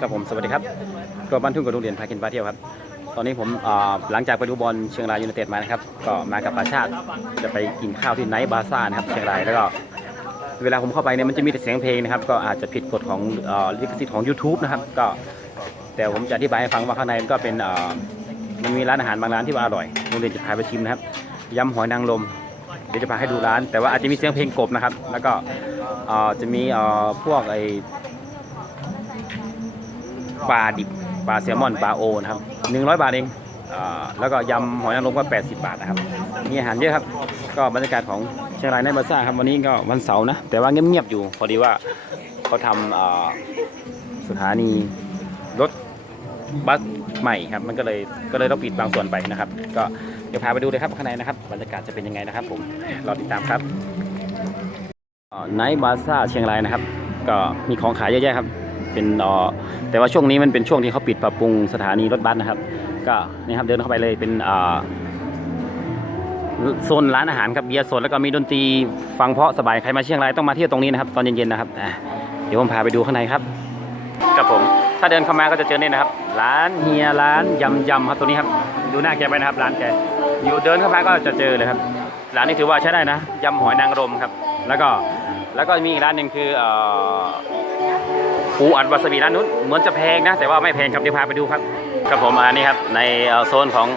ครับผมสวัสดีครับตัวบ้านทุ่งกับโรงเรียนพากินพาเที่ยวครับ ตอนนี้ผมหลังจากไปดูบอลเชียงรายยูไนเต็ดมานะครับ ก็มากับปาชาติจะไปกินข้าวที่ไนท์บาซ่านะครับเชียงรายแล้วก็เวลาผมเข้าไปเนี่ยมันจะมีแต่เสียงเพลงนะครับ ก็อาจจะผิดกฎของลิขสิทธิ์ของ YouTube นะครับ ก็แต่ผมจะอธิบายให้ฟังว่าข้างในก็เป็นมันมีร้านอาหารบางร้านที่ว่าอร่อยโรงเรียนจะพาไปชิมนะครับยำหอยนางรมเดี๋ยวจะพาให้ดูร้าน แต่ว่าอาจจะมีเสียงเพลงกบนะครับ แล้วก็จะมีพวกไอ ปลาดิบปลาแซลมอนปลาโอนะครับ100บาทเองอแล้วก็ยำหอยนางรมก็ 80 บาทนะครับ มีอาหารเยอะครับ ก็บรรยากาศของเชียงรายในบาซ่าครับวันนี้ก็วันเสาร์นะ แต่ว่าเงียบๆอยู่ พอดีว่าเขาทำสถานีรถบัสใหม่ครับ มันก็เลยก็เลยต้องปิดบางส่วนไปนะครับ ก็เดี๋ยวพาไปดูเลยครับข้างในนะครับ บรรยากาศจะเป็นยังไงนะครับผมรอติดตามครับไนท์บาซ่าเชียงรายนะครับ ก็มีของขายเยอะแยะครับ เป็นอ่อ แต่ว่าช่วงนี้มันเป็นช่วงที่เขาปิดปรับปรุงสถานีรถบัสนะครับ ก็นี่ครับเดินเข้าไปเลยเป็นโซนร้านอาหารครับเบียร์สดแล้วก็มีดนตรีฟังเพาะสบายใครมาเชียงรายต้องมาเที่ยวตรงนี้นะครับตอนเย็นๆนะครับเดี๋ยวผมพาไปดูข้างในครับครับผมถ้าเดินเข้ามาก็จะเจอเนี่ยนะครับ ร้านเฮียร้านยำยำครับตรงนี้ครับ ดูหน้าแกไปนะครับ ร้านแกอยู่เดินเข้ามาก็จะเจอเลยครับร้านนี้ถือว่าใช้ได้นะยำหอยนางรมครับ แล้วก็แล้วก็มีอีกร้านหนึ่งคืออ ปูอัดวาซาบิร้านนู้นเหมือนจะแพงนะ แต่ว่าไม่แพงครับเดี๋ยวพาไปดูครับครับผมอันนี้ครับในเอ่อโซนของ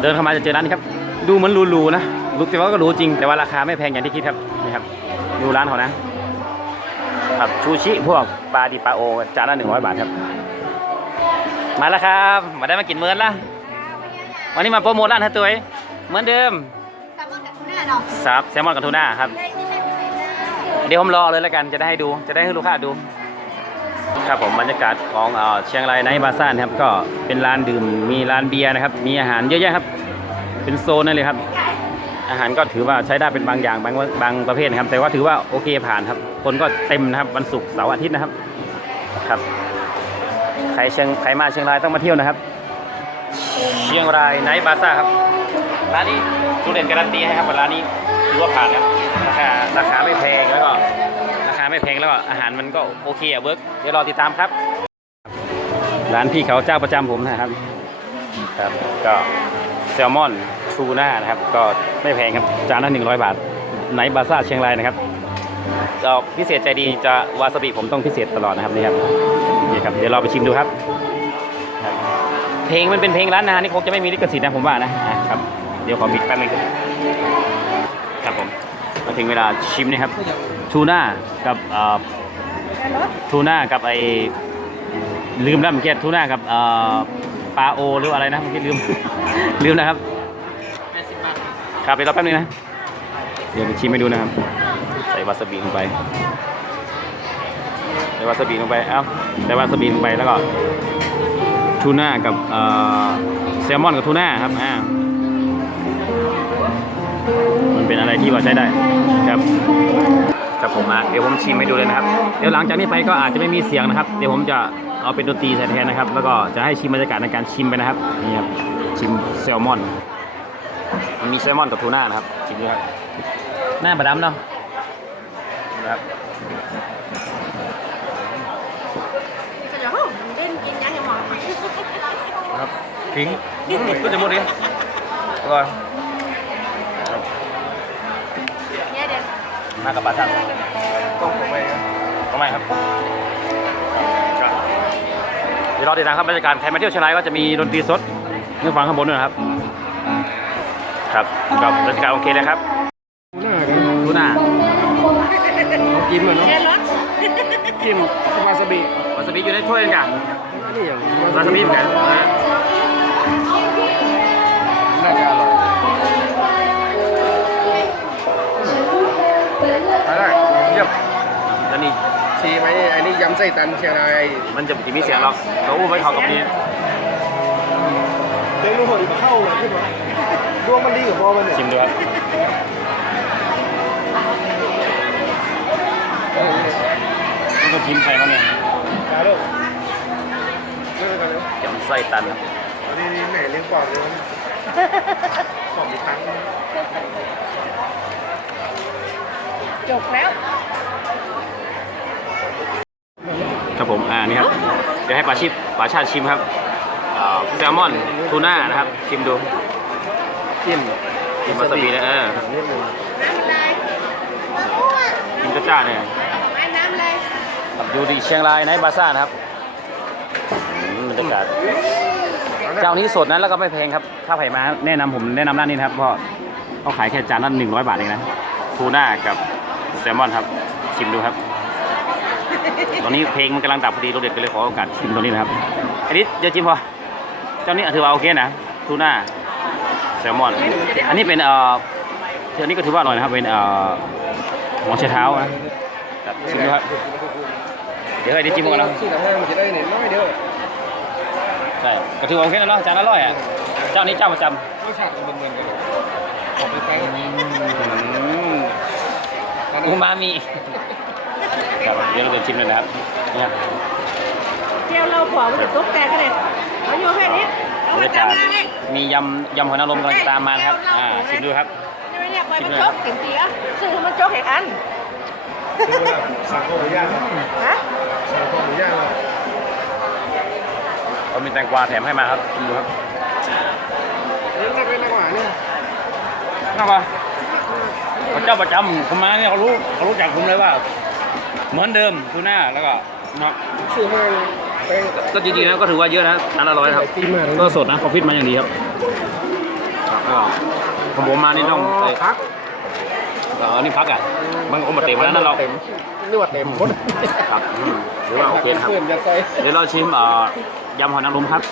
เดินเข้ามาจะเจอร้านนี้ครับ ดูเหมือนหรูๆนะรู้แต่ว่าก็หรู้จริงแต่ว่าราคาไม่แพงอย่างที่คิดครับนี่ครับดูร้านเขานะครับชูชิพวกปลาดิปลาโอจานละหนึ่งร้อยบาทครับ มาแล้วครับ มาได้มากินเมินละวันนี้มาโปรโมทร้านฮะตัวเองเหมือนเดิมแซลมอนกับทูน่าเนาะซับแซลมอนกับทูน่าครับได้ที่แม่ไม่ได้เดี๋ยวผมรอเลยแล้วกันจะได้ให้ดูจะได้ให้ลูกค้าดู ครับผมบรรยากาศของเชียงรายไนท์บาซ่านครับก็เป็นร้านดื่มมีร้านเบียร์นะครับ มีอาหารเยอะแยะครับ เป็นโซนนั่นเลยครับ อาหารก็ถือว่าใช้ได้เป็นบางอย่างบางบางประเภทนะครับ แต่ว่าถือว่าโอเคผ่านครับ คนก็เต็มนะครับวันศุกร์เสาร์อาทิตย์นะครับครับใครเชียงใครมาเชียงรายต้องมาเที่ยวนะครับ เชียงรายไนท์บาซ่าครับร้านนี้ทุเรียนการันตีให้ครับว่าร้านนี้ถือว่าผ่านครับราคาราคาไม่แพงแล้วก็ ไม่แพงแล้วก็อาหารมันก็โอเคอะเวิร์กเดี๋ยวรอติดตามครับ ร้านพี่เขาเจ้าประจำผมนะครับครับก็แซลมอนทูน่านะครับ ก็ไม่แพงครับจานละ100 บาทไนบาซ่าเชียงรายนะครับก็พิเศษใจดีจะวาซาบิผมต้องพิเศษตลอดนะครับนี่ครับนี่ครับเดี๋ยวเราไปชิมดูครับ เพลงมันเป็นเพลงร้านนานี่คงจะไม่มีลิขสิทธิ์นะผมว่านะอะครับ เดี๋ยวขอบิดแป๊บนึงครับ ถึงเวลาชิมนะครับทูน่ากับเอ่อทูน่ากับไอลืมแล้วเมื่อกี้ทูน่ากับเอ่อปลาโอหรืออะไรนะเมื่อกี้ลืมลืมนะครับครับเดี๋ยวรอแป๊บนึงนะเดี๋ยวไปชิมให้ดูนะครับ ใส่วาซาบิลงไปใส่วาซาบิลงไปเอ้าใส่วาซาบิลงไปแล้วก็ทูน่ากับเอ่อแซลมอนกับทูน่าครับอ่า มันเป็นอะไรที่ว่าใช้ได้ครับครับผมมาเดี๋ยวผมชิมให้ดูเลยนะครับ เดี๋ยวหลังจากนี้ไปก็อาจจะไม่มีเสียงนะครับ เดี๋ยวผมจะเอาเป็นดนตรีแทนนะครับ แล้วก็จะให้ชิมบรรยากาศในการชิมไปนะครับนี่ครับชิมแซลมอน มันมีแซลมอนกับทูน่านะครับชิมดูครับหน้าบะดำเนาะนะครับก็จะโอ้เล่นกินยังยังหมอครับทิ้งก็จะหมดดิก่อนเนี่ย มากับปลาสั่งต้องผมไปทำไมครับก็เดี๋ยวรอติดตามครับบรรยากาศใครมาเที่ยวเชียงรายก็จะมีดนตรีสดเงื่อฟังข้างบนด้วยนะครับ ครับกับบรรยากาศโอเคเลยครับหน้ากันดูหน้าเอากินเหมือนเนาะเรียนรถกินวาซาบิวาซาบิอยู่ในถ้วยกันนี่อย่างวาซาบิเหมือนกัน อันนี้ยำไส้ตันเชียงรายมันจะมีเสียงหรอกเราอู้ไม่เข้ากับนี้เด็กลูกคนเข้าเลยขึ้นมาดวงมันดีกว่าพอมันเนี่ยชิมดูครับมันก็ชิมใครบ้างเนี่ยมาลูกเลิกกันเลยยำไส้ตันครับนี่นี่แหม่เลี้ยงปอดเลยปอดอีกครั้งจบแล้ว ครับผมอ่านี่ครับเดี๋ยวให้ปลาชิบปลาชาติชิมครับเอ่อแซลมอนทูน่านะครับชิมดูจิ้มชิมวาซาบินะเออนิดนึงน้ำอะไรชิมจ้าๆเนี่ยไม้น้ำอะไรครับอยู่ที่เชียงรายไนท์บาซ่านะครับอืมบรรยากาศเจ้านี้สดนะแล้วก็ไม่แพงครับถ้าใครมาแนะนำผมแนะนำร้านนี้นะครับเพราะเขาขายแค่จานละหนึ่งร้อยบาทเองนะทูน่ากับแซลมอนครับชิมดูครับ ตอนนี้เพลงมันกำลังดับพอดีโรเด็ดก็เลยขอโอกาสชิมตัวนี้นะครับ อันนี้เดี๋ยวจิ้มพอ เจ้านี้ถือว่าโอเคนะทูน่าแซลมอน อันนี้เป็นเอ่อเอันนี้ก็ถือว่าอร่อยนะครับ เป็นเอ่อหัวไชเท้านะครับชิมดูครับ เดี๋ยวให้ได้จิ้มกันแล้วสี่กับห้ามันจะได้เนี่ยน้อยเดียวใช่ก็ถือว่าโอเคนะเนาะจานละร้อยอะ เจ้านี้เจ้าประจรสชาติมันเหมือนกันออกไปไปำอูมามิ ครับเดี๋ยวเราจะชิมเลยนะครับนี่ครับเจียวเราขวามันจะตุ๊กแตกกันเลยเอาอยู่แค่นี้เอาบรมารยากาศจำมาเลยมียำยำหอยนางรมกำลังจะตามมานะครับอ่าชิมดูครับไม่เนี่ยไปมันโจ๊กเต็มทีอะซื้อมันโจ๊กแข่งอันสั่งข้าวหมูย่างฮะสั่งข้าวหมูย่างเขามีแตงกวาแถมให้มาครับชิมดูครับนี่นักเล่นนักหวานเนี่ยน่าปะเขาเจ้าประจำผมมาเนี่ยเขารู้เขารู้จักผมเลยว่า เหมือนเดิมทูน่าแล้วก็เนาะชื่อห้างแป้งก็จริงๆนะก็ถือว่าเยอะนะอันละร้อยครับตีมาเลยก็สดนะเขาฟิตมาอย่างดีครับก็ของผมมานี่ต้องเอ่อพักเออนี่พักอะมันคงมาเต็มแล้วนั่นหรอกเต็มนวดเต็มคนครับอืมหรือว่าโอเคครับเพื่อนจะใส่เดี๋ยวเราชิมเอ่อยำหอยนางรมครับ